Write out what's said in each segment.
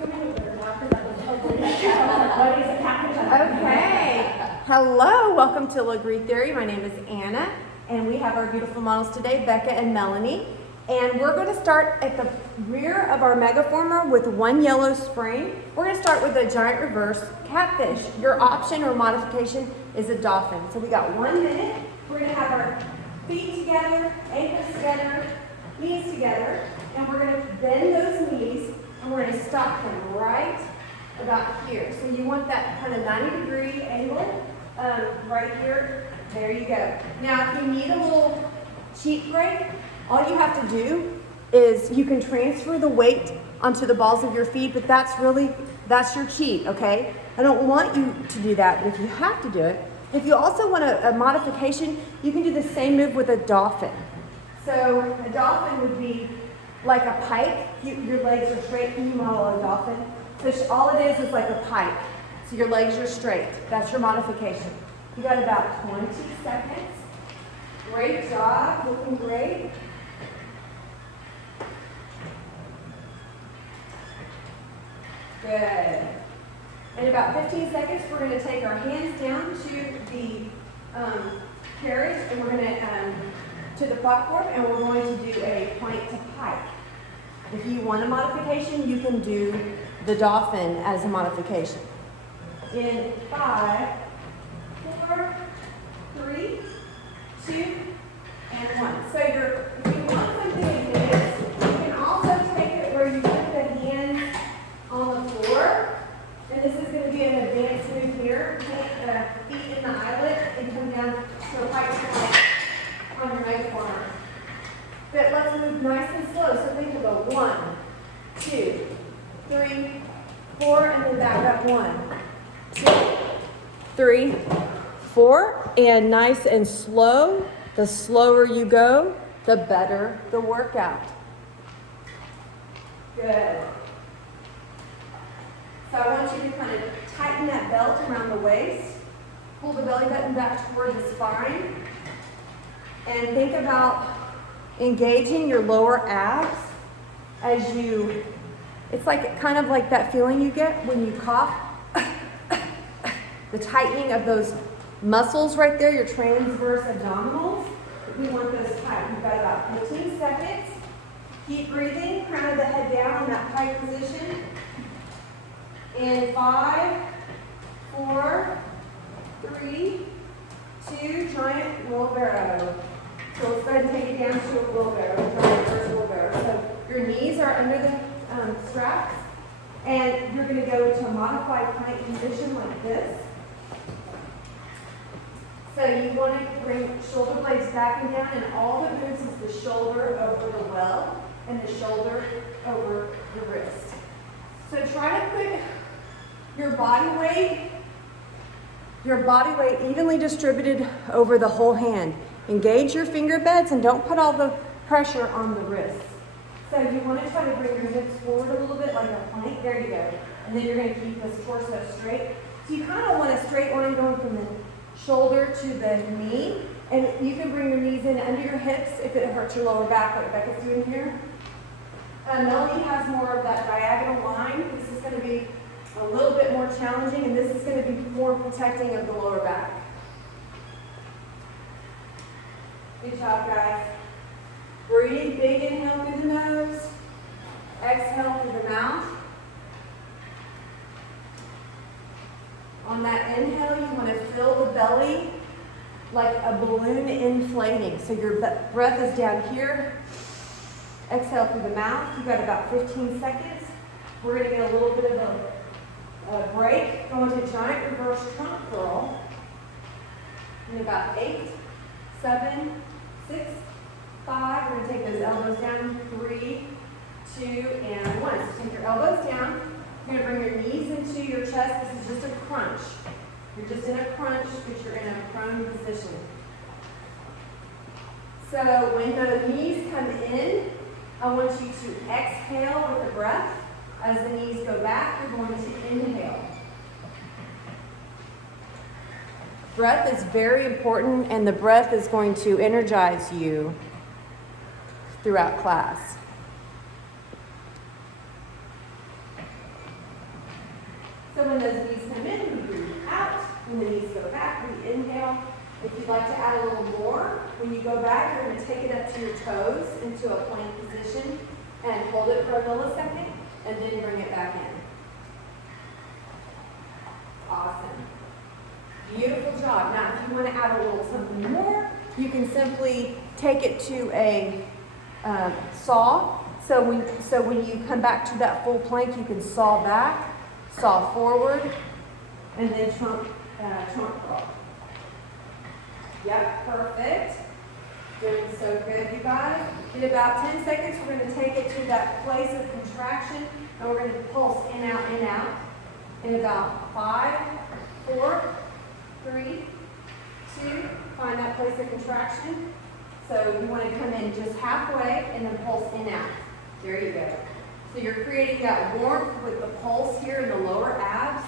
Okay. Hello, welcome to Lagree Theory. My name is Anna, and we have our beautiful models today, Becca and Melanie. And we're going to start at the rear of our megaformer with one yellow spring. We're going to start with a giant reverse catfish. Your option or modification is a dolphin. So we got 1 minute. We're going to have our feet together, ankles together, knees together, and we're going to bend those knees, and we're going to stop them right about here. So you want that kind of 90-degree angle right here. There you go. Now, if you need a little cheat break, all you have to do is you can transfer the weight onto the balls of your feet, but that's your cheat, okay? I don't want you to do that, but if you have to do it, if you also want a modification, you can do the same move with a dolphin. So a dolphin would be like a pike. Your legs are straight. Can you model a dolphin? So all it is like a pike. So your legs are straight. That's your modification. You got about 20 seconds. Great job. Looking great. Good. In about 15 seconds, we're going to take our hands down to the carriage, and we're going to the platform, and we're going to do a plank to pike. If you want a modification, you can do the dolphin as a modification. In 5, 4, 3, 2, and 1. So if you want something advanced, you can also take it where you put the hands on the floor. And this is going to be an advanced move here. Take the feet in the eyelet and come down to a pike on your megaformer. But let's move nice and slow. So think of a 1, 2, 3, 4, and then back up 1, 2, 3, 4, and nice and slow. The slower you go, the better the workout. Good. So I want you to kind of tighten that belt around the waist, pull the belly button back toward the spine, and think about engaging your lower abs as it's like kind of like that feeling you get when you cough. The tightening of those muscles right there, your transverse abdominals. We want those tight. We've got about 15 seconds. Keep breathing, crown of the head down on that pike position. In 5, 4, 3, 2, giant wheelbarrow. So let's go ahead and take it down to a wheelbarrow, giant reverse wheelbarrow. So your knees are under the straps, and you're going to go to a modified plank position like this. So you want to bring shoulder blades back and down, and all that moves is the shoulder over the well and the shoulder over the wrist. So try to put your body weight evenly distributed over the whole hand. Engage your finger beds and don't put all the pressure on the wrists. So you want to try to bring your hips forward a little bit like a plank. There you go. And then you're going to keep this torso straight. So you kind of want a straight line going from the shoulder to the knee. And you can bring your knees in under your hips if it hurts your lower back like Becca's doing here. Melanie has more of that diagonal line. This is going to be a little bit more challenging, and this is going to be more protecting of the lower back. Good job, guys. Breathe, big inhale through the nose, exhale through the mouth. On that inhale, you want to fill the belly like a balloon inflating. So your breath is down here. Exhale through the mouth. You've got about 15 seconds. We're going to get a little bit of a break. Go into giant reverse trunk curl. In about 8, 7, 6, 5. We're going to take those elbows down. 3, 2, and 1. So take your elbows down. You're going to bring your knees into your chest. This is just a crunch. You're just in a crunch, but you're in a prone position. So when the knees come in, I want you to exhale with the breath. As the knees go back, you're going to inhale. Breath is very important, and the breath is going to energize you throughout class. So when those knees come in, we breathe out. When the knees go back, we inhale. If you'd like to add a little more, when you go back, you're going to take it up to your toes into a plank position and hold it for a millisecond, and then bring it back in. Awesome. Beautiful job. Now, if you want to add a little something more, you can simply take it to a saw. So when you come back to that full plank, you can saw back, saw forward, and then trunk crawl. Yep, perfect. Doing so good, you guys. In about 10 seconds, we're going to take it to that place of contraction, and we're going to pulse in, out, in, out. In about 5, 4, 3, 2, find that place of contraction. So you want to come in just halfway and then pulse in, out. There you go. So you're creating that warmth with the pulse here in the lower abs.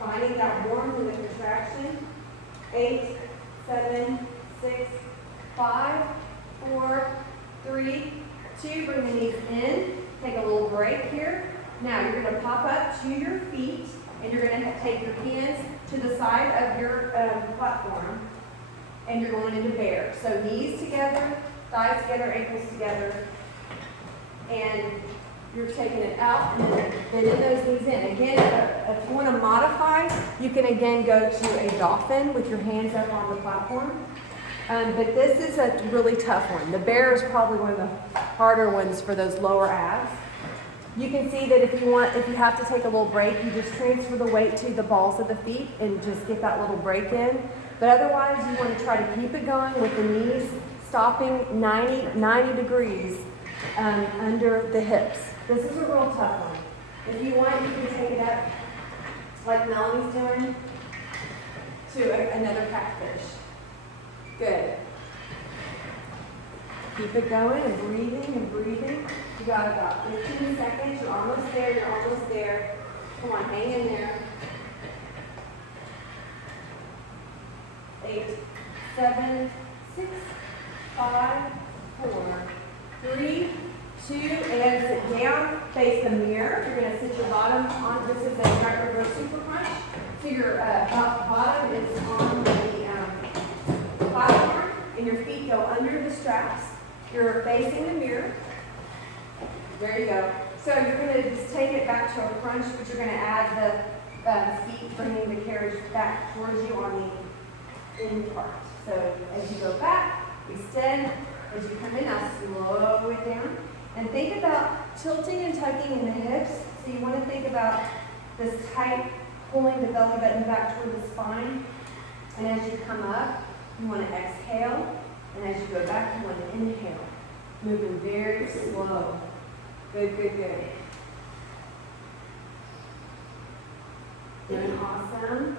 Finding that warmth in the contraction. 8, 7, 6, 5, 4, 3, 2. Bring the knees in. Take a little break here. Now you're going to pop up to your feet, and you're going to take your hands to the side of your platform, and you're going into bear. So knees together, thighs together, ankles together, and you're taking it out and then bending those knees in. Again, if you want to modify, you can again go to a dolphin with your hands up on the platform. But this is a really tough one. The bear is probably one of the harder ones for those lower abs. You can see that if you have to take a little break, you just transfer the weight to the balls of the feet and just get that little break in. But otherwise, you want to try to keep it going with the knees stopping 90 degrees under the hips. This is a real tough one. If you want, you can take it up like Melanie's doing to another catfish. Good. Keep it going and breathing and breathing. You got about 15 seconds. You're almost there. You're almost there. Come on, hang in there. 8, 7, 6, 5, 4, 3, 2, and sit down. Face the mirror. You're going to sit your bottom on. This is a right reverse super crunch. So your bottom is on the platform, and your feet go under the straps. You're facing the mirror. There you go. So you're going to just take it back to a crunch, but you're going to add the feet, bringing the carriage back towards you on the in part. So as you go back, extend. As you come in, now slow it down. And think about tilting and tucking in the hips. So you want to think about this tight, pulling the belly button back toward the spine. And as you come up, you want to exhale. And as you go back, you want to inhale. Moving very slow. Good, good, good. Doing awesome.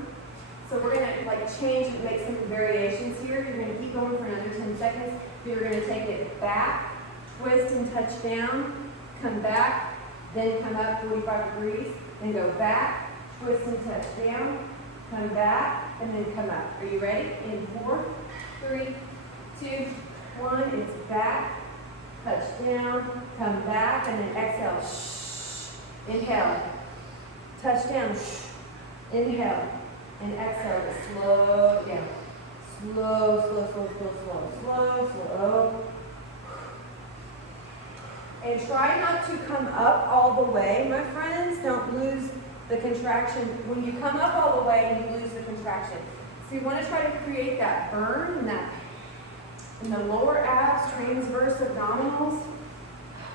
So we're going to change and make some variations here. You're going to keep going for another 10 seconds. You're going to take it back, twist and touch down, come back, then come up 45 degrees, then go back, twist and touch down, come back, and then come up. Are you ready? In 4, 3, 2, 1. It's back, touch down, come back, and then exhale. Shh. Inhale. Touch down. Shh. Inhale. And exhale to slow it down. Slow, slow, slow, slow, slow, slow, slow. And try not to come up all the way, my friends. Don't lose the contraction. When you come up all the way, you lose the contraction. So you want to try to create that burn in the lower abs, transverse abdominals.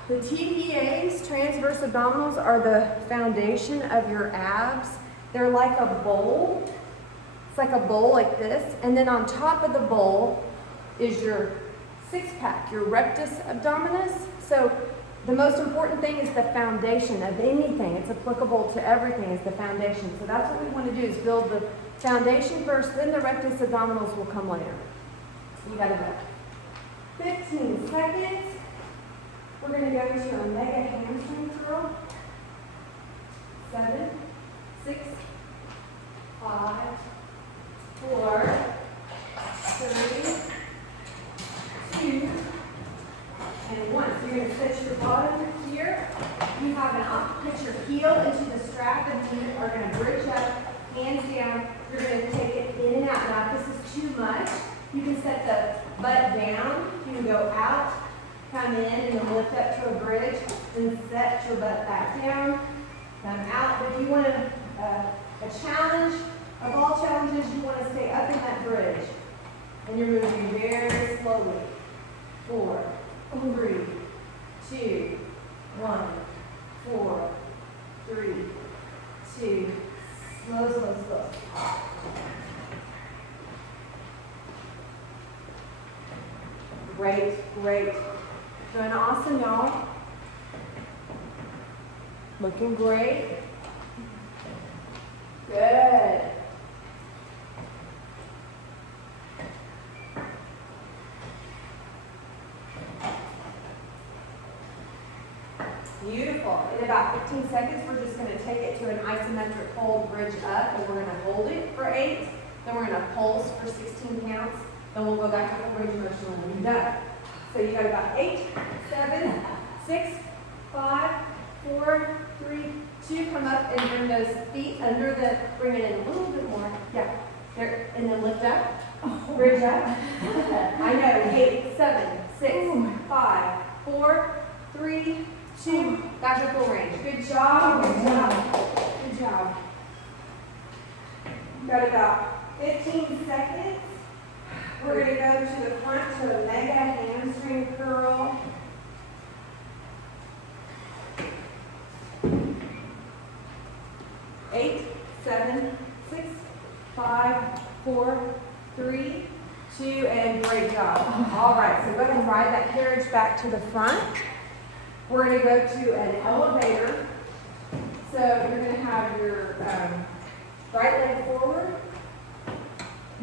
The TVAs, transverse abdominals, are the foundation of your abs. They're like a bowl. It's like a bowl like this. And then on top of the bowl is your six-pack, your rectus abdominis. So the most important thing is the foundation of anything. It's applicable to everything, is the foundation. So that's what we want to do, is build the foundation first, then the rectus abdominals will come later. You got about 15 seconds. We're going to go to a mega hamstring curl. 7, 6, 5, 4, 3, 2, and 1. So you're going to set your bottom here. You have an put your heel into the strap and you are going to bridge up, hands down. You're going to take it in and out. Now, if this is too much, you can set the butt down. You can go out, come in, and then lift up to a bridge, then set your butt back down, come out. But if you want a challenge, of all challenges, you want to stay up in that bridge. And you're moving very slowly. 4, 3, 2, 1, 4, 3, 2, slow, slow, slow. Great, great. Doing awesome, y'all. Looking great. Good. Beautiful. In about 15 seconds, we're just going to take it to an isometric hold, bridge up, and we're going to hold it for 8. Then we're going to pulse for 16 counts. Then we'll go back to full range of motion when we're done. So you got about 8, 7, 6, 5, 4, 3, 2. Come up and bring those feet under the, bring it in a little bit more. Yeah. There, and then lift up, bridge up. I know. 8, 7, 6, 5, 4, 3, 2. That's your full range. Good job. Good job. Good job. Got about 15 seconds. We're going to go to the front to a mega hamstring curl. Eight, 7, 6, 5, 4, 3, 2, and great job. All right, so go ahead and ride that carriage back to the front. We're going to go to an elevator. So you're going to have your right leg forward.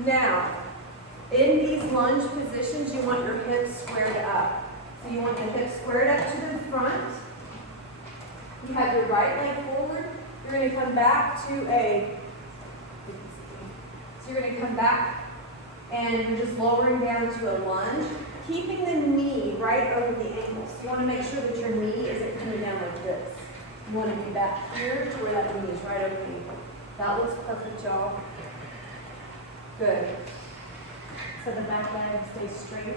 Now, in these lunge positions, you want your hips squared up. So you want the hips squared up to the front. You have your right leg forward. You're going to come back to you're going to come back and you're just lowering down to a lunge, keeping the knee right over the ankle. So you want to make sure that your knee isn't coming down like this. You want to be back here to where that knee is right over the ankle. That looks perfect, y'all. Good. So the back leg stays straight?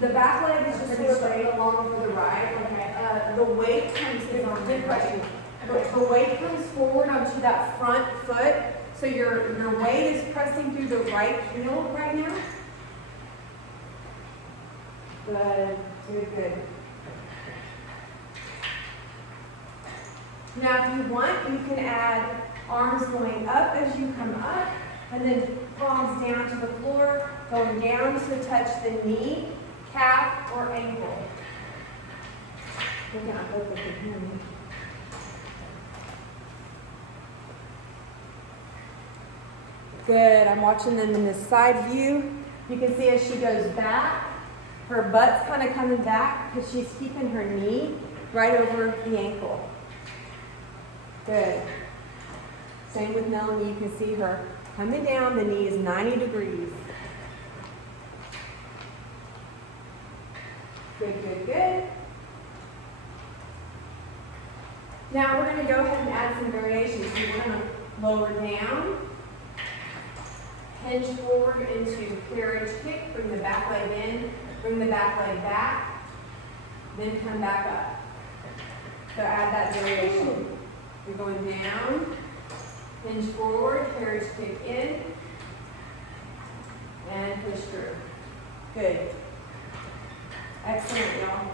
The back leg is just sort of along for the ride. Okay. The weight comes, good question. The weight comes forward onto that front foot. So your weight is pressing through the right heel right now. Good, good, good. Now if you want, you can add arms going up as you come up, and then palms down to the floor, going down to touch the knee, calf, or ankle. Look out, both of them. Good. I'm watching them in the side view. You can see as she goes back, her butt's kind of coming back because she's keeping her knee right over the ankle. Good. Same with Melanie. You can see her coming down. The knee is 90 degrees. Good, good, good. Now we're going to go ahead and add some variations. We're going to lower down, hinge forward into carriage kick, bring the back leg in, bring the back leg back, then come back up. So add that variation. You're going down, hinge forward, carriage kick in, and push through. Good. Excellent, y'all.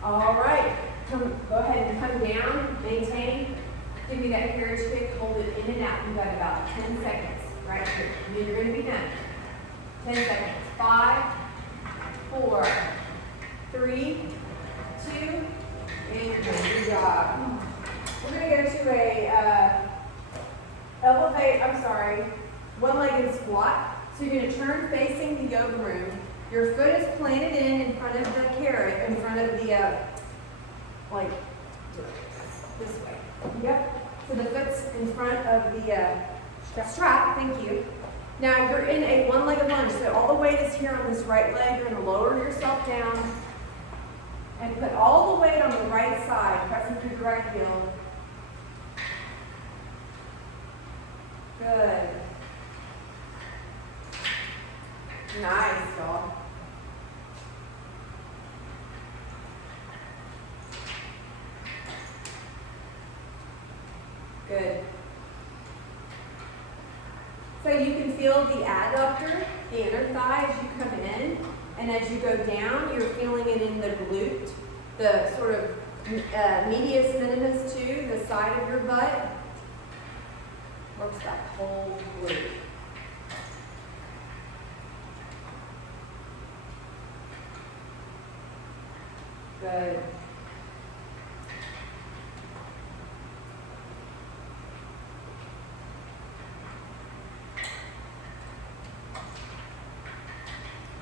All right, go ahead and come down, maintain. Give me that carriage kick, hold it in and out. You've got about 10 seconds right here. And then you're going to be done. 10 seconds. 5, 4, 3, 2, and good job. We're going to go to a one-legged squat. So you're going to turn facing the yoga room. Your foot is planted in front of the carrot, in front of the, like this way. Yep. So the foot's in front of the Strap, thank you. Now you're in a one-legged lunge, so all the weight is here on this right leg. You're going to lower yourself down and put all the weight on the right side, pressing through the right heel. Good. Nice, y'all. Good. So you can feel the adductor, the inner thigh as you come in, and as you go down, you're feeling it in the glute, the sort of medius minimus too, the side of your butt. Works that whole glute. Good.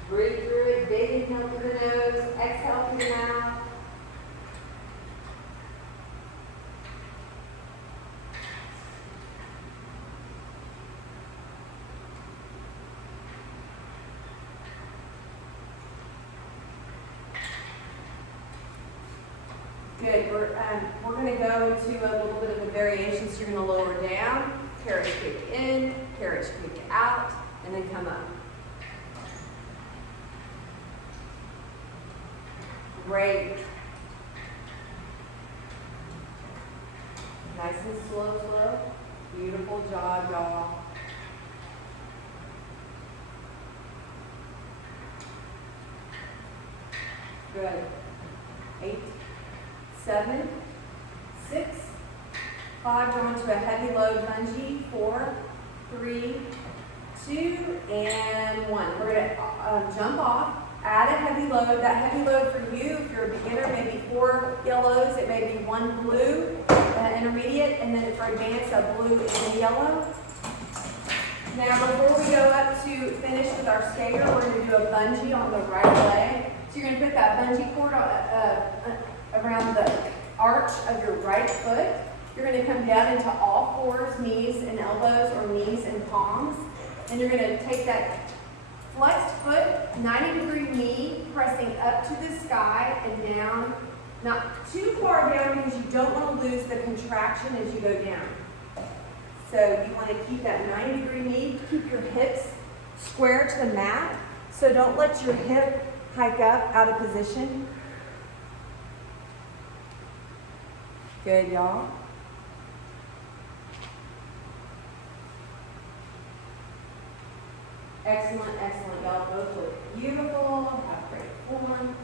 Breathe through it, big inhale through the nose, exhale through the mouth. Good. We're going to go to a little bit of a variation. So you're going to lower down, carriage kick in, carriage kick out, and then come up. Great. Nice and slow. Beautiful job, y'all. Good. 8, 7, 6, 5. Go into a heavy load lunge. 4, 3, 2, and 1. We're going to jump off. Add a heavy load. That heavy load for you, if you're a beginner, maybe 4 yellows. It may be 1 blue, intermediate, and then for advanced, a blue and a yellow. Now, before we go up to finish with our skater, we're going to do a bungee on the right leg. So you're going to put that bungee cord around the arch of your right foot. You're going to come down into all fours, knees and elbows, or knees and palms. And you're going to take that flexed foot, 90-degree knee, pressing up to the sky and down. Not too far down because you don't want to lose the contraction as you go down. So you want to keep that 90-degree knee, keep your hips square to the mat. So don't let your hip hike up out of position. Good, y'all. Excellent, y'all. Both look beautiful, have great form.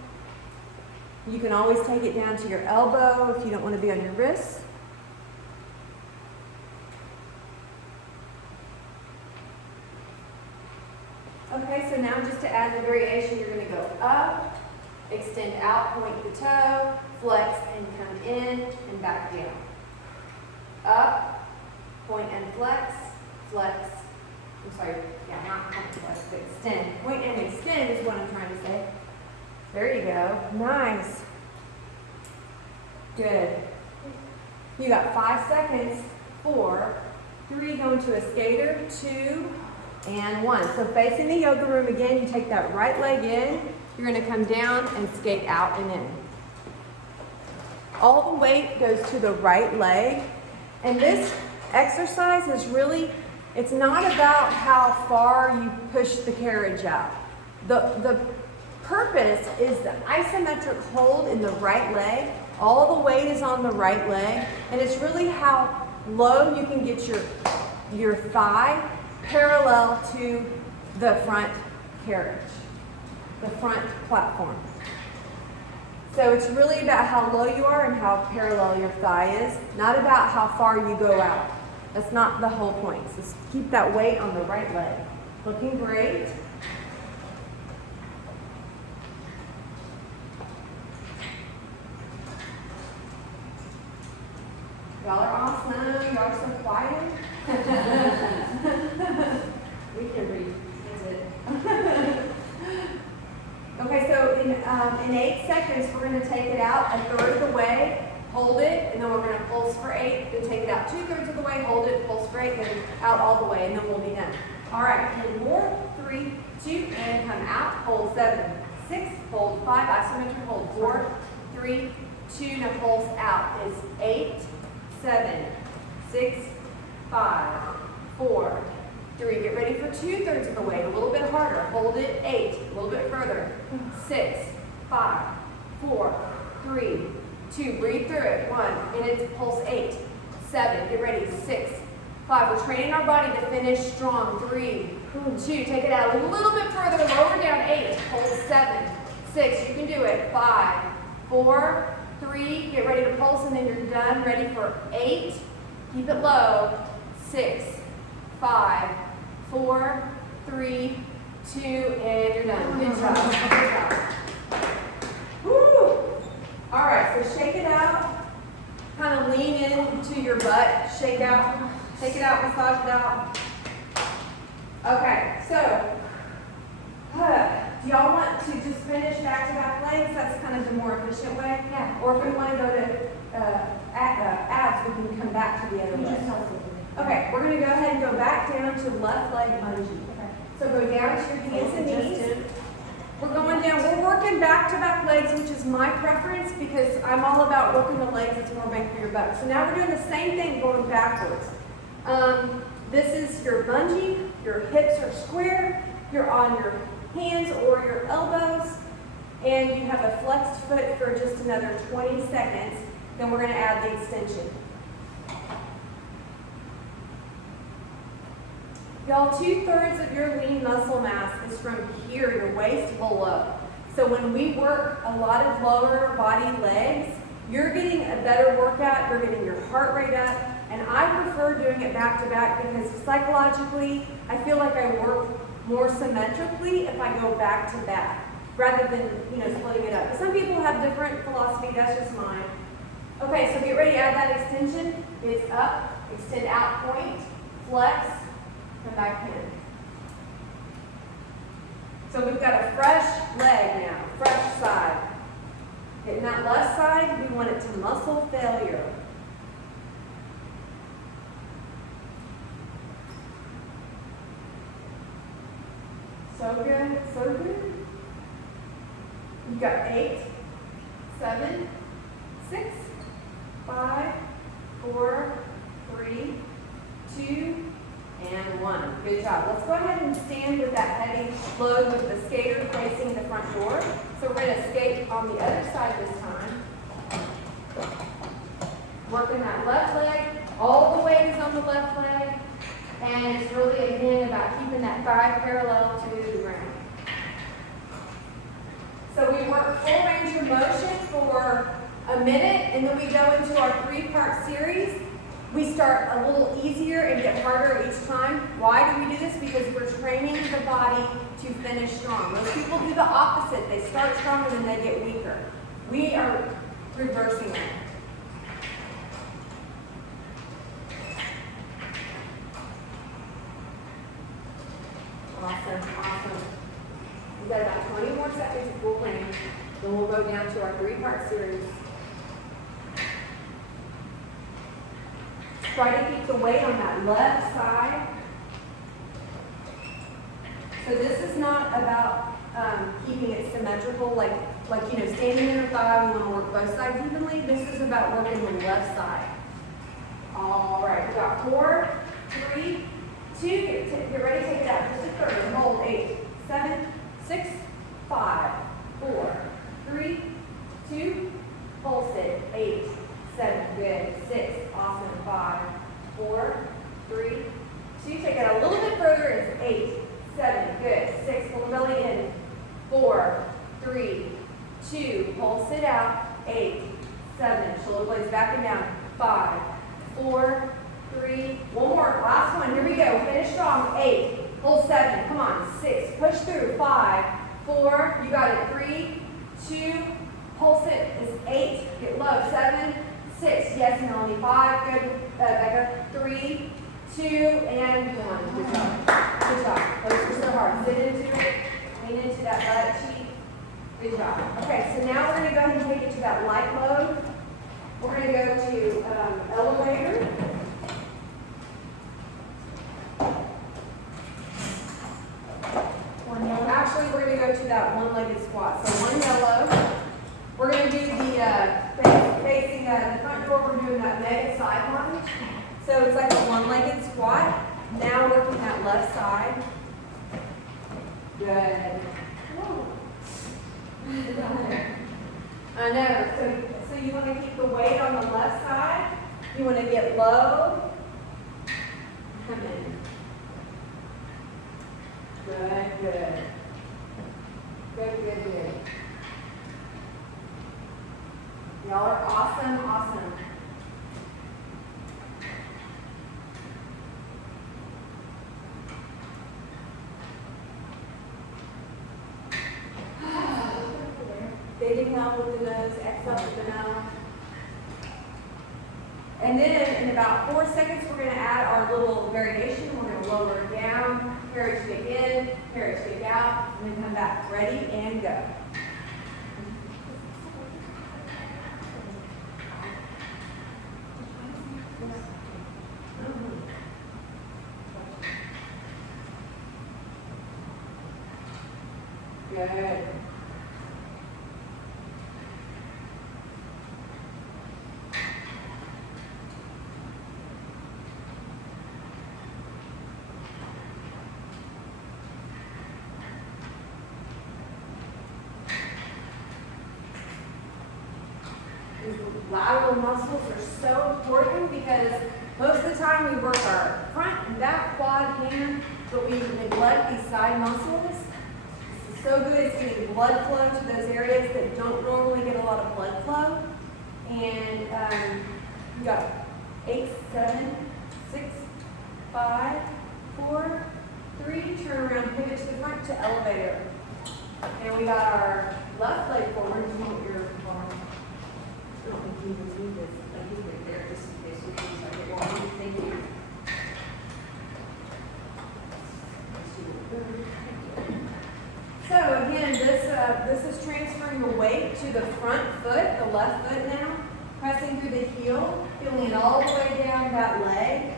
You can always take it down to your elbow if you don't want to be on your wrists. Okay, so now just to add the variation, you're going to go up, extend out, point the toe, flex and come in and back down. Up, point and flex, flex. I'm sorry, yeah, not point and flex, but extend. Point and extend is what I'm trying to say. There you go. Nice. Good. You got 5 seconds. 4, 3, go into a skater, 2, and 1. So facing the yoga room again, you take that right leg in. You're going to come down and skate out and in. All the weight goes to the right leg. And this exercise is really, it's not about how far you push the carriage out. The purpose is the isometric hold in the right leg. All the weight is on the right leg. And it's really how low you can get your thigh parallel to the front carriage, the front platform. So it's really about how low you are and how parallel your thigh is, not about how far you go out. That's not the whole point. So keep that weight on the right leg. Looking great. Y'all are awesome. Y'all are so quiet. We can revisit. Okay, so in 8 seconds, we're going to take it out a third of the way, hold it, and then we're going to pulse for 8, then take it out about 2/3 of the way, hold it, pull straight, then out all the way, and then we'll be done. All right, 10 more, 3, 2, and come out, hold 7, 6, hold 5, isometric hold 4, 3, 2, now pulse out is 8, 7, 6, 5, 4, 3. Get ready for 2/3 of the way, a little bit harder. Hold it, 8, a little bit further. 6, 5, 4, 3, 2. Breathe through it. 1, and it's pulse 8, 7. Get ready. 6, 5. We're training our body to finish strong. 3, 2. Take it out a little bit further. Lower down. 8. Hold 7, 6. You can do it. 5, 4, 3. Get ready to pulse, and then you're done. Ready for 8. Keep it low. 6, 5, 4, 3, 2, and you're done. Good job. Good job. Woo! All right, so shake it out. Kind of lean into your butt. Shake out. Take it out, massage it out. Okay, so do y'all want to just finish back-to-back legs? That's kind of the more efficient way. Yeah. Or if we want to go to abs, we can come back to the other leg. Okay, we're going to go ahead and go back down to left leg lunge. Okay. So go down to your hands and knees. We're going down. We're working back-to-back legs, which is my preference because I'm all about working the legs. It's more bang for your buck. So now we're doing the same thing going backwards. This is your bungee. Your hips are square. You're on your hands or your elbows. And you have a flexed foot for just another 20 seconds. Then we're going to add the extension. Y'all, 2/3 of your lean muscle mass is from here, your waist below. So when we work a lot of lower body legs, you're getting a better workout, you're getting your heart rate up, and I prefer doing it back to back because psychologically, I feel like I work more symmetrically if I go back to back, rather than, splitting it up. But some people have different philosophy, that's just mine. Okay, so get ready to add that extension. It's up, extend out, point, flex, come back in. So we've got a fresh leg now, fresh side. Hitting that left side, we want it to muscle failure. So good, so good. We've got 8, 7, 6, 5, 4, 3, 2, and 1. Good job. Let's go ahead and stand with that heavy load with the skater facing the front door. So we're going to skate on the other side this time. Working that left leg. All the weight is on the left leg. And it's really, again, about keeping that thigh parallel to the ground. So we work full range of motion for a minute, and then we go into our 3-part series. We start a little easier and get harder each time. Why do we do this? Because we're training the body to finish strong. Most people do the opposite. They start strong and then they get weaker. We are reversing that. Awesome, awesome. We've got about 20 more seconds of full range. Then we'll go down to our 3-part series. Try to keep the weight on that left side. So this is not about keeping it symmetrical, like standing in your thigh, we want to work both sides evenly. This is about working the left side. All right, we got 4, 3, 2, get ready to take it out. Just a third, and hold 8, 7, 6, 5, 4, 3, 2, pulse it, 8, 7, good, 6, awesome, 5, 4, 3, 2, take it a little bit further, it's 8, 7, good, 6, pull the belly in, 4, 3, 2, pulse it out, 8, 7, shoulder blades back and down, 5, 4, 3, one more, last one, here we go, finish strong, 8, pull 7, come on, 6, push through, 5, 4, you got it, 3, 2, pulse it is 8, get low, 7, 6, yes, Melanie, 5, good, Becca, 3, 2, and 1, good job, good job, those are so hard, sit into it, lean into that butt cheek, good job. Okay, so now we're going to go ahead and take it to that light load. We're going to go to elevator. go to that one-legged squat. So one yellow. We're going to do the facing the front door. We're doing that mega side lunge. So it's like a one-legged squat. Now working that left side. Good. I know. So you want to keep the weight on the left side. You want to get low. Come in. Good, good. Good, good, good. Y'all are awesome, awesome. Big inhale with the nose, exhale with the mouth. And then in about 4 seconds, we're going to add our little variation. We're going to lower it down, carriage kick in, carriage kick out, and then come back. Ready and go. Good. These lateral muscles are so important because most of the time we work our front and back, quad, hand, but we neglect these side muscles. This is so good. It's getting blood flow to those areas that don't normally get a lot of blood flow. And you got 8, 7, 6, 5, 4, 3. Turn around, pivot to the front to elevator. And we got our left leg forward. You want your arm. I don't think you even need this. Like he's right there, just in case we can start it wrong. Thank you. So again, this is transferring the weight to the front foot, the left foot now, pressing through the heel, feeling it all the way down that leg.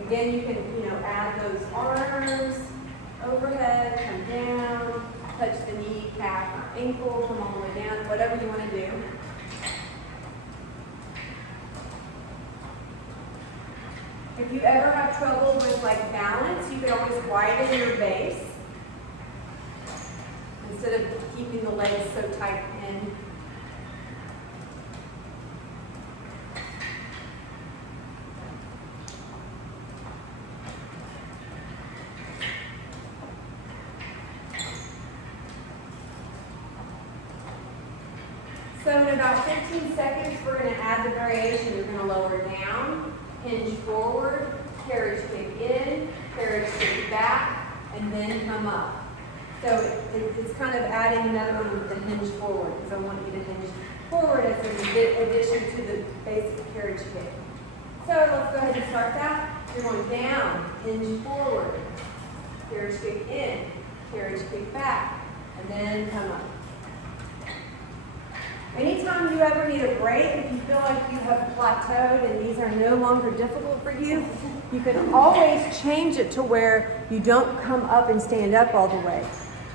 Again, you can, add those arms overhead, come down, touch the knee, calf, or ankle, come all the way down, whatever you want to do. If you ever have trouble with balance, you can always widen your base instead of keeping the legs so tight in. So in about 15 seconds, we're going to add the variation. You're going to lower down, hinge forward, carriage kick in, carriage kick back, and then come up. So it's kind of adding another one with the hinge forward, because I want you to hinge forward as an addition to the basic carriage kick. So let's go ahead and start that. You're going down, hinge forward, carriage kick in, carriage kick back, and then come up. Anytime you ever need a break, if you feel like you have plateaued and these are no longer difficult for you, you can always change it to where you don't come up and stand up all the way.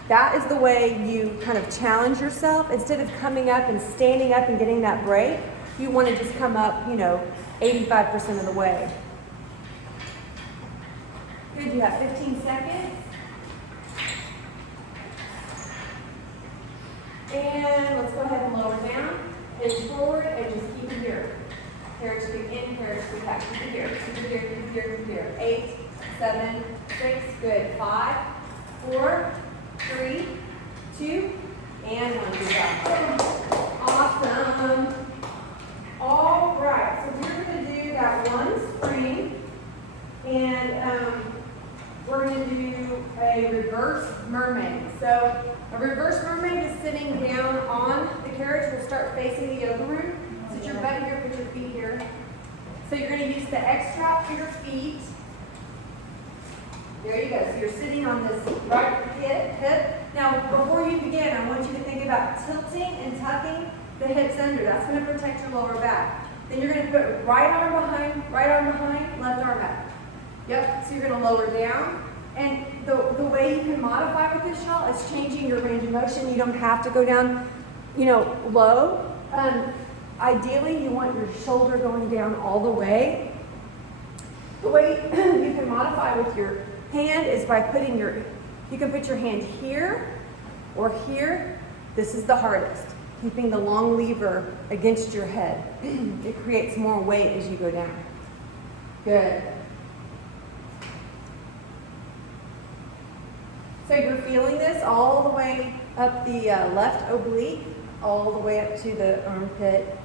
That is the way you kind of challenge yourself. Instead of coming up and standing up and getting that break, you want to just come up, 85% of the way. Good, you have 15 seconds. And let's go ahead and lower down, hinge forward, and just keep it here. Carriage kick in, carriage kick back. Keep it here, keep it here, keep it here, keep it here. 8, 7, 6, good. 5, 4, 3, 2, and 1. Good job. Awesome. All right, so we're going to do that one spring, and we're going to do a reverse mermaid. So a reverse mermaid is sitting down on the carriage. We'll start facing the yoga room. Sit your butt here, put your feet here. So you're going to use the X strap for your feet. There you go. So you're sitting on this right hip. Now, before you begin, I want you to think about tilting and tucking the hips under. That's going to protect your lower back. Then you're going to put right arm behind, left arm back. Yep. So you're going to lower down, And the way you can modify with this, y'all, is changing your range of motion. You don't have to go down, low. Ideally, you want your shoulder going down all the way. The way you can modify with your hand is by you can put your hand here or here. This is the hardest, keeping the long lever against your head. It creates more weight as you go down. Good. So you're feeling this all the way up the left oblique, all the way up to the armpit.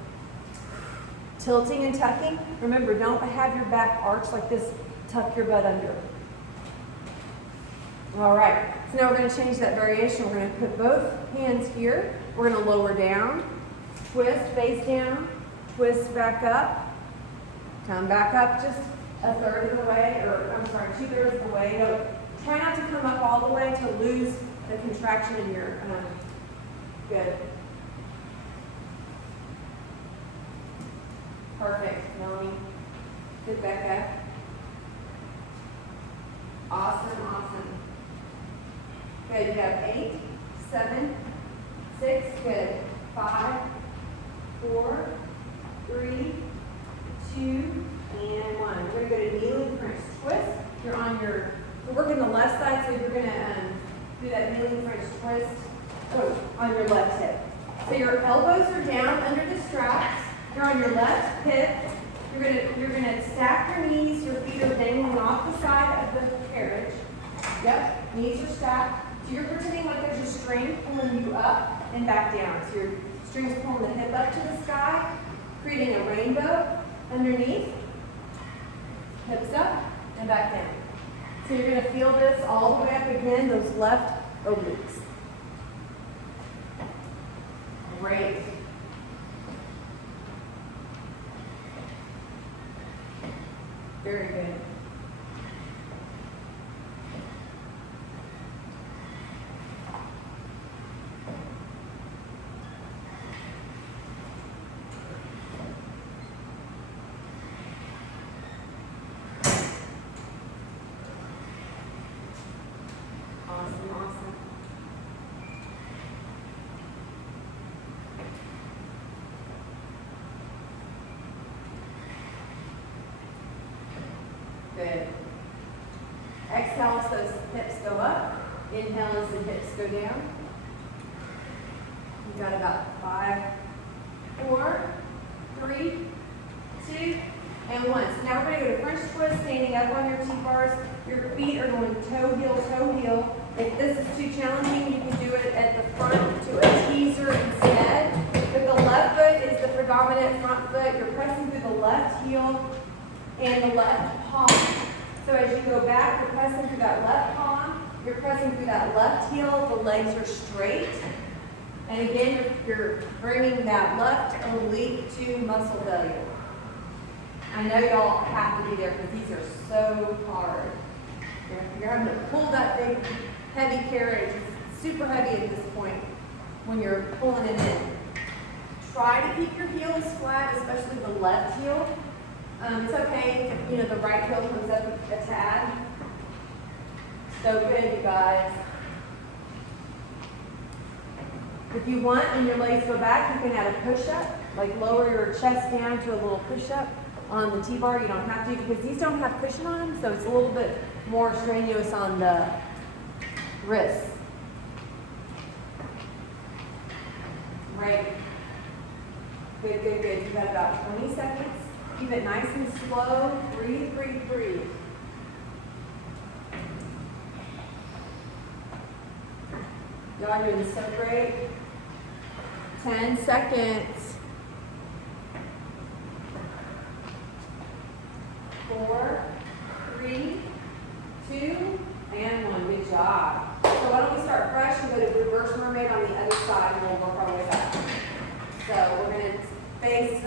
Tilting and tucking. Remember, don't have your back arched like this. Tuck your butt under. All right. So now we're going to change that variation. We're going to put both hands here. We're going to lower down, twist, face down, twist back up, come back up just a third of the way, or I'm sorry, 2/3 of the way. No, try not to come up all the way to lose the contraction in your, good. Perfect, Melanie. Good, Becca. Awesome, awesome. Good, you have 8, 7, 6, good. 5, 4, 3, 2, and 1. We're going to go to kneeling French twist. We're working the left side, so you're going to do that kneeling French twist on your left hip. So your elbows are down under the straps. You're on your left hip. You're gonna stack your knees. Your feet are dangling off the side of the carriage. Yep, knees are stacked. So you're pretending like there's a string pulling you up and back down. So your string's pulling the hip up to the sky, creating a rainbow underneath. Hips up and back down. So you're gonna feel this all the way up again, those left obliques. Great. Very good. Awesome, awesome. Good. Exhale as those hips go up. Inhale as the hips go down. You've got about 5, 4, 3, 2, and 1. So now we're going to go to French twist, standing up on your T-bars. Your feet are going toe, heel. If this is too challenging, you can do it at the front to a teaser instead. But the left foot is the predominant front foot. You're pressing through the left heel and the left palm. So as you go back, you're pressing through that left palm, you're pressing through that left heel, the legs are straight. And again, you're bringing that left oblique to muscle failure. I know y'all have to be there because these are so hard. You're having to pull that big, heavy carriage. It's super heavy at this point when you're pulling it in. Try to keep your heels flat, especially the left heel. It's okay if, the right heel comes up a tad. So good, you guys. If you want and your legs go back, you can add a push-up, like lower your chest down to a little push-up on the T-bar. You don't have to because these don't have cushion on them, so it's a little bit more strenuous on the wrists. Right. Good. You've got about 20 seconds. Keep it nice and slow. Breathe. Y'all are doing so great. 10 seconds. 4, 3, 2, and 1. Good job. So why don't we start fresh and go to reverse mermaid on the other side and we'll work our way back. So we're going to face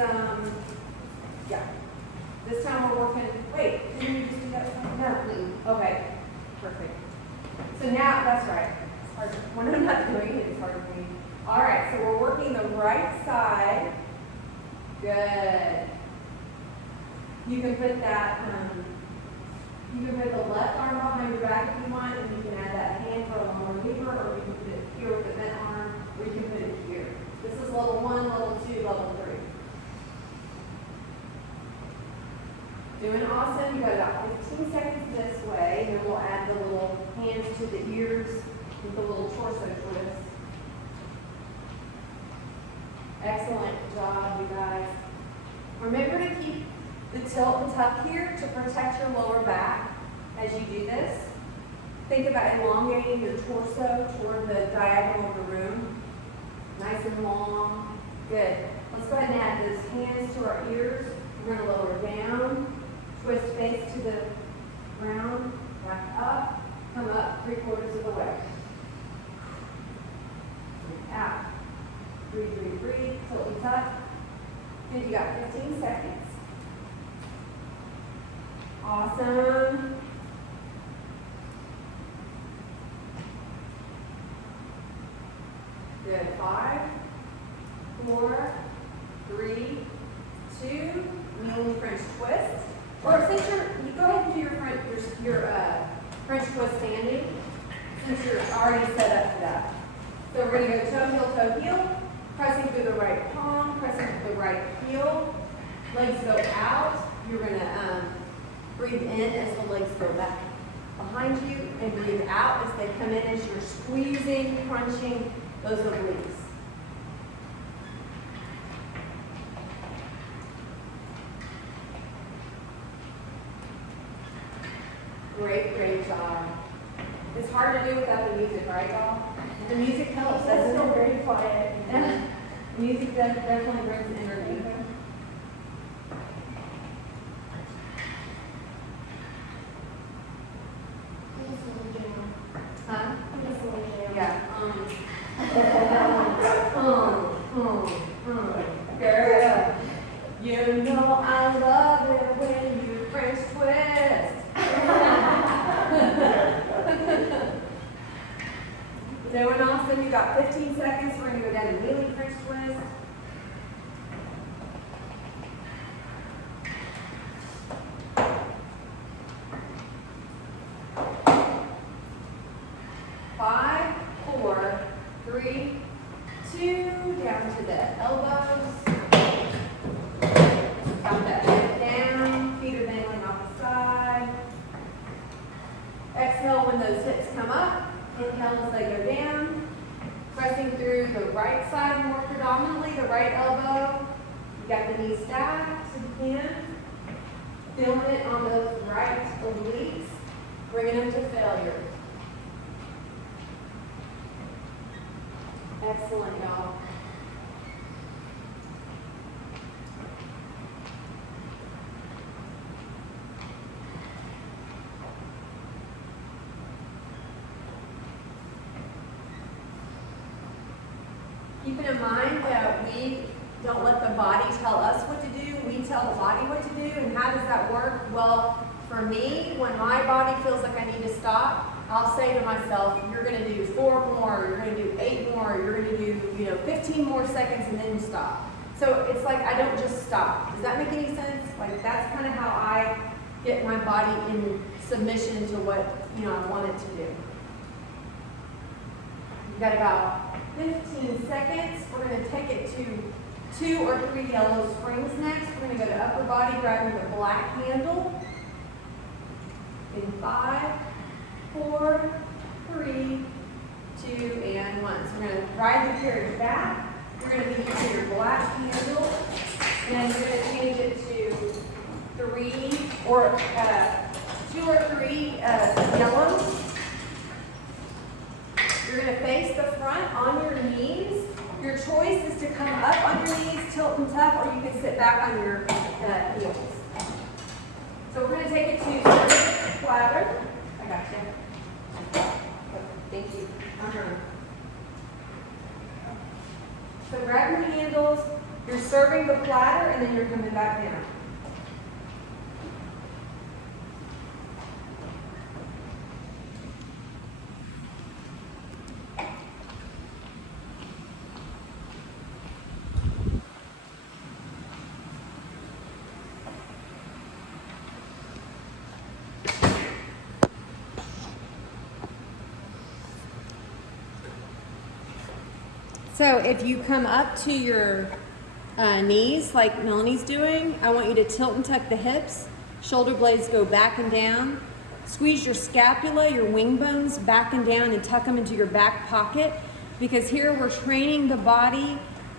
This time we're working, wait, didn't you just do that? No. Okay, perfect. So now, that's right. It's hard when I'm not doing it, it's hard for me. All right, so we're working the right side. Good. You can put that, you can put the left arm behind your back if you want. awesome. You got about 15 seconds this way, and then we'll add the little hands to the ears with the little torso twist. Excellent job, you guys. Remember to keep the tilt and tuck here to protect your lower back as you do this. Think about elongating your torso toward the diagonal of the room. Nice and long. Good. Let's go ahead and add those hands to our ears. We're going to lower down, twist face to the ground, back up, come up 3/4 of the way. Out. Breathe, breathe, breathe. Tilt and tuck. Good, you got 15 seconds. Awesome. Good. 5, 4, 3, 2. Kneeling French twist. Or since you go ahead and do your French twist standing, since you're already set up for that. So we're going to go toe, heel, pressing through the right palm, pressing through the right heel. Legs go out. You're going to breathe in as the legs go back behind you, and breathe out as they come in as you're squeezing, crunching those obliques. Great, great job. It's hard to do without the music, right, y'all? The music helps, That's doesn't still it? very quiet. Music definitely brings energy. Huh? Yeah. Girl, you know I love it when you French twist. Doing awesome. You got 15 seconds. We're going to go down to kneeling French twist. Five, 4, 3, 2. Down to the elbows. Count that head down. Feet are dangling off the side. Exhale when those hips come up. Inhale as they go down. Pressing through the right side more predominantly, the right elbow. You got the knees stacked if you can. Feeling it on those right obliques. Bringing them to failure. Excellent, y'all. Keeping in mind that we don't let the body tell us what to do, we tell the body what to do. And how does that work? Well, for me, when my body feels like I need to stop, I'll say to myself, you're going to do 4 more, you're going to do 8 more, you're going to do 15 more seconds and then stop. So it's like I don't just stop. Does that make any sense? Like that's kind of how I get my body in submission to what I want it to do. You've got about 15 seconds. We're going to take it to 2 or 3 yellow springs next. We're going to go to upper body, grabbing the black handle. In 5, 4, 3, 2, and 1. So we're going to ride the carriage back. You're going to be using your black handle, and you're going to change it to 3 or 2 or 3 yellows. You're going to face the front on your knees. Your choice is to come up on your knees, tilt and tuck, or you can sit back on your heels. So we're going to take it to platter. I got you. Thank you. So grab your handles. You're serving the platter, and then you're coming back down. So if you come up to your knees like Melanie's doing, I want you to tilt and tuck the hips Shoulder blades go back and down. Squeeze your scapula, your wing bones back and down and tuck them into your back pocket, because here we're training the body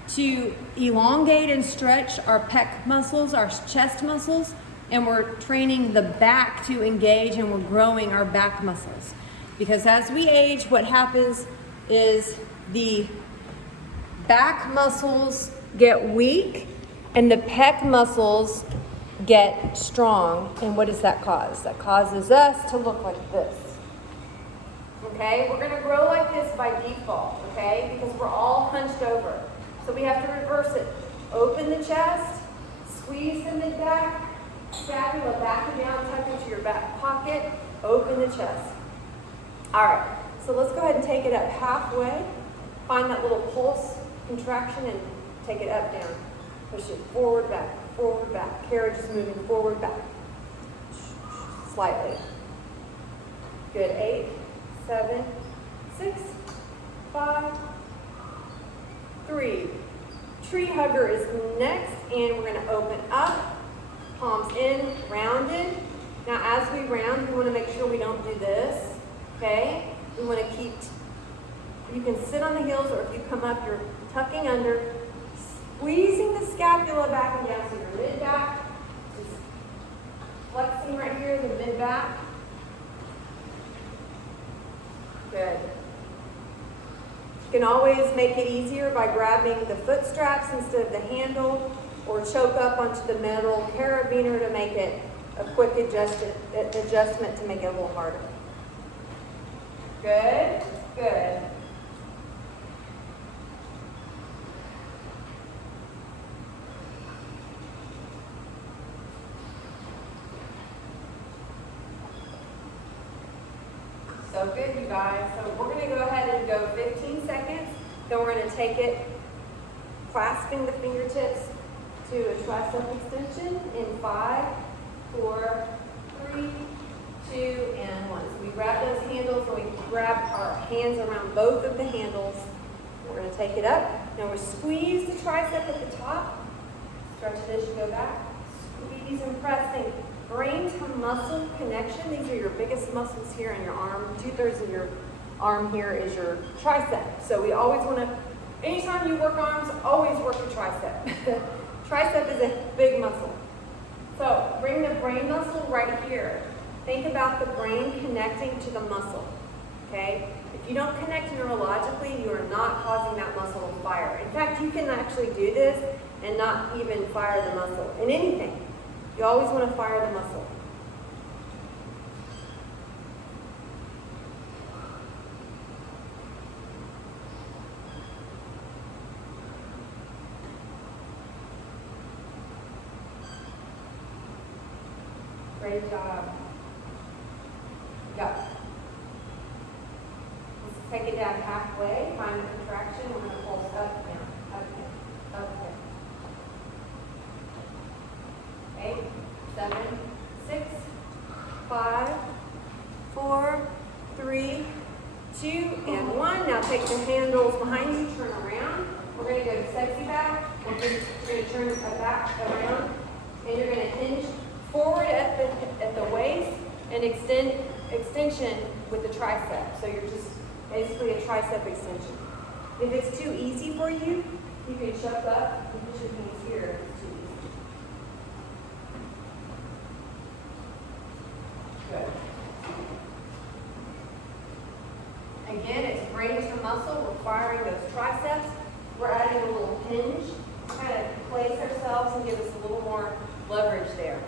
to elongate and stretch our pec muscles, our chest muscles, and we're training the back to engage, and we're growing our back muscles. Because as we age, what happens is the back muscles get weak and the pec muscles get strong. And what does that cause? That causes us to look like this. Okay, we're gonna grow like this by default, okay? Because we're all hunched over. So we have to reverse it. Open the chest, squeeze the mid-back, scapula back and down, tuck into your back pocket, open the chest. All right, so let's go ahead and take it up halfway. Find that little pulse contraction and take it up, down. Push it forward, back, forward, back. Carriage is moving forward, back. Slightly. Good, 8, 7, 6, 5, 3. Tree hugger is next, and we're gonna open up, palms in, rounded. Now as we round, we wanna make sure we don't do this, okay? We wanna keep, you can sit on the heels, or if you come up, you're tucking under, squeezing the scapula back and down, so your mid-back is flexing right here, the mid-back. Good. You can always make it easier by grabbing the foot straps instead of the handle, or choke up onto the metal carabiner to make it a quick adjustment to make it a little harder. Good, good. So good, you guys. So we're going to go ahead and go 15 seconds. Then we're going to take it, clasping the fingertips to a tricep extension in 5, 4, 3, 2, and 1. So we grab those handles and we grab our hands around both of the handles. We're going to take it up. Now we squeeze the tricep at the top. Stretch it as you go back. Squeeze and press. Think brain to muscle connection. These are your biggest muscles here in your arm. 2/3 of your arm here is your tricep. So we always want to, anytime you work arms, always work your tricep. Tricep is a big muscle. So bring the brain muscle right here. Think about the brain connecting to the muscle, okay? If you don't connect neurologically, you are not causing that muscle to fire. In fact, you can actually do this and not even fire the muscle in anything. You always want to fire the muscle. Great job. Go. Let's take it down halfway. Find the contraction. We're going to pulse up, down, up, down, up, down. 8, 7, 6, 5, 4, 3, 2, and 1. Now take the handles behind you, turn around. We're going to go to sexy back. We're going to turn the back around, and you're going to hinge forward at the waist and extension with the tricep. So you're just basically a tricep extension. If it's too easy for you, you can choke up and put your knees here if it's too easy. Good. Again, it's brain to muscle. We're firing those triceps. We're adding a little hinge to kind of place ourselves and give us a little more leverage there.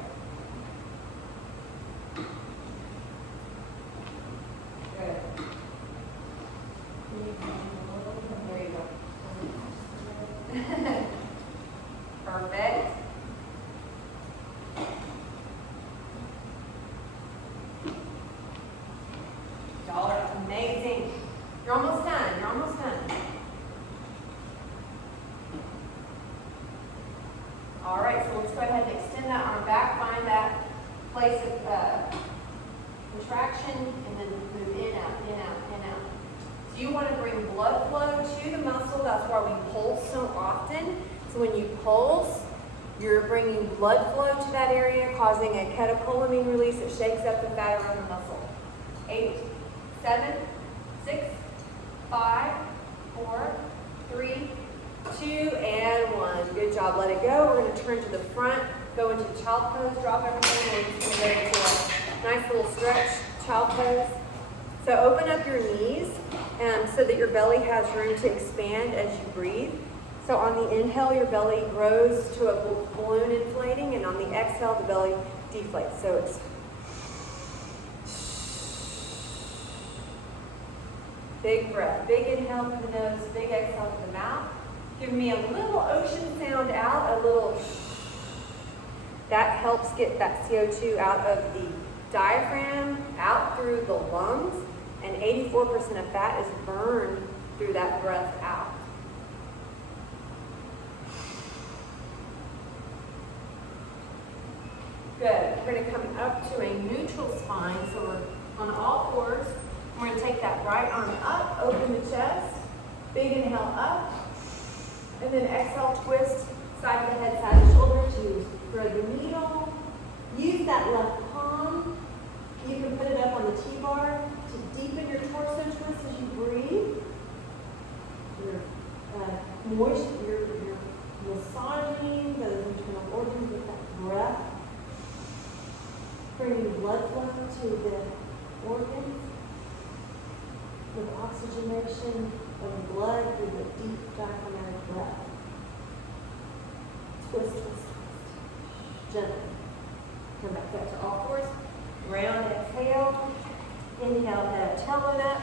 Good. There you go. Perfect. Y'all are amazing. You're almost done. You're almost done. All right, so let's go ahead and extend that arm back. Find that place of contraction, and then move in, out, in, out, in, out. So you want to bring blood flow to the muscle. That's why we pulse so often. So when you pulse, You're bringing blood flow to that area, causing a catecholamine release that shakes up the fat around the muscle. 8, 7, 6, 5, 4, 3, 2, and 1. Good job. Let it go. We're going to turn to the front, go into child pose, drop everything, and we're just going to go into a nice little stretch, child pose. So open up your knees so that your belly has room to expand as you breathe. So on the inhale, your belly grows to a balloon inflating, and on the exhale, the belly deflates. So it's big breath. Big inhale through the nose, big exhale through the mouth. Give me a little ocean sound out, a little that helps get that CO2 out of the diaphragm, out through the lungs, and 84% of fat is burned through that breath out. Good. We're going to come up to a neutral spine, so we're on all fours. We're going to take that right arm up, open the chest, big inhale up, and then exhale, twist side of the head, side of the shoulder to thread the needle. Use that left palm. You can put it up on the T-bar to deepen your torso twist as you breathe. You're massaging those internal organs with that breath. Bringing blood flow to the organs with oxygenation of blood through the deep diaphragmatic breath. Twist, twist, twist. Gently. Come back up to all fours. Round exhale. Inhale, head tailbone up.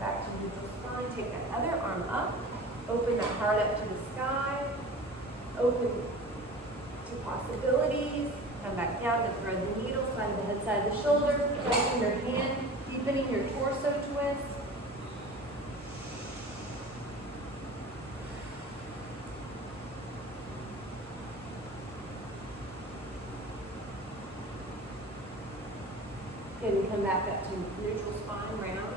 Back to neutral spine. Take that other arm up. Open that heart up to the sky. Open to possibilities. Come back down to thread the needle, side of the head, side of the shoulder. Placing your hand, deepening your torso twist. And come back up to neutral spine, round.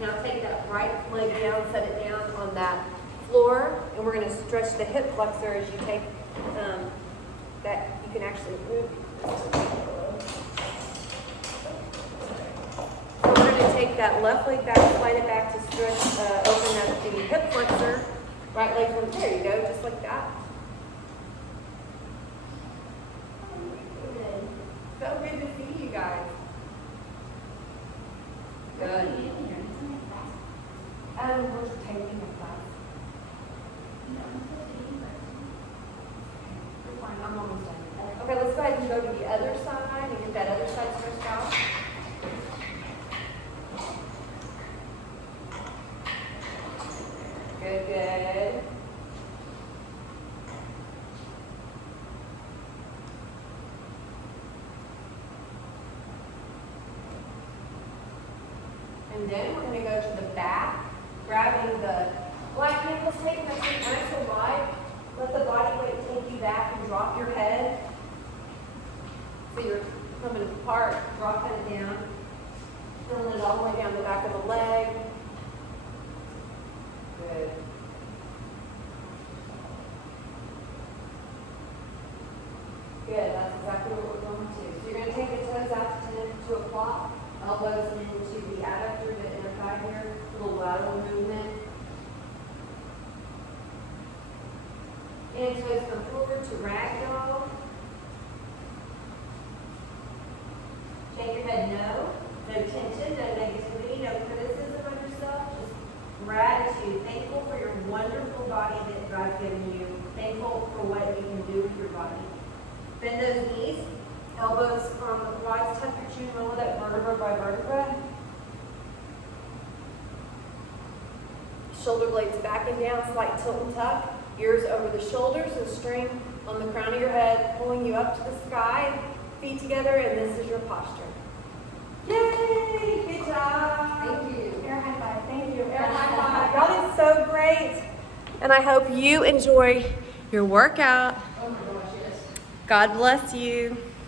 Now take that right leg down, set it down on that floor, and we're going to stretch the hip flexor as you take that. You can actually move. So we're going to take that left leg back, slide it back to stretch, open up the hip flexor. Right leg from there you go, just like that. So good to see you guys. Good. We're taking a class. You're fine, I'm almost done. Okay, let's go ahead and go to the other side and get that other side stretched out. Good, good. And then we're going to go to the back, grabbing the black ankles, taking that feet nice and wide. Let the body weight take you back and drop your head. So you're coming apart, dropping it down, filling it all the way down the back of the leg. Good. Good, that's exactly what we're going to. So you're going to take the toes out to a flop, elbows into the adductor, the inner thigh here, little lateral movement. And toes come forward to ragdoll. Shake your head no. No tension, no negativity, no criticism of yourself. Just gratitude. Thankful for your wonderful body that God's given you. Thankful for what you can do with your body. Bend those knees. Elbows on the quads. Tuck your chin, roll it up vertebra by vertebra. Shoulder blades back and down, slight tilt and tuck. Ears over the shoulders, and string on the crown of your head, pulling you up to the sky. Feet together, and this is your posture. Yay! Good job. Thank you. Air high five. Thank you. Air high five. Y'all did so great. And I hope you enjoy your workout. Oh my gosh, yes. God bless you.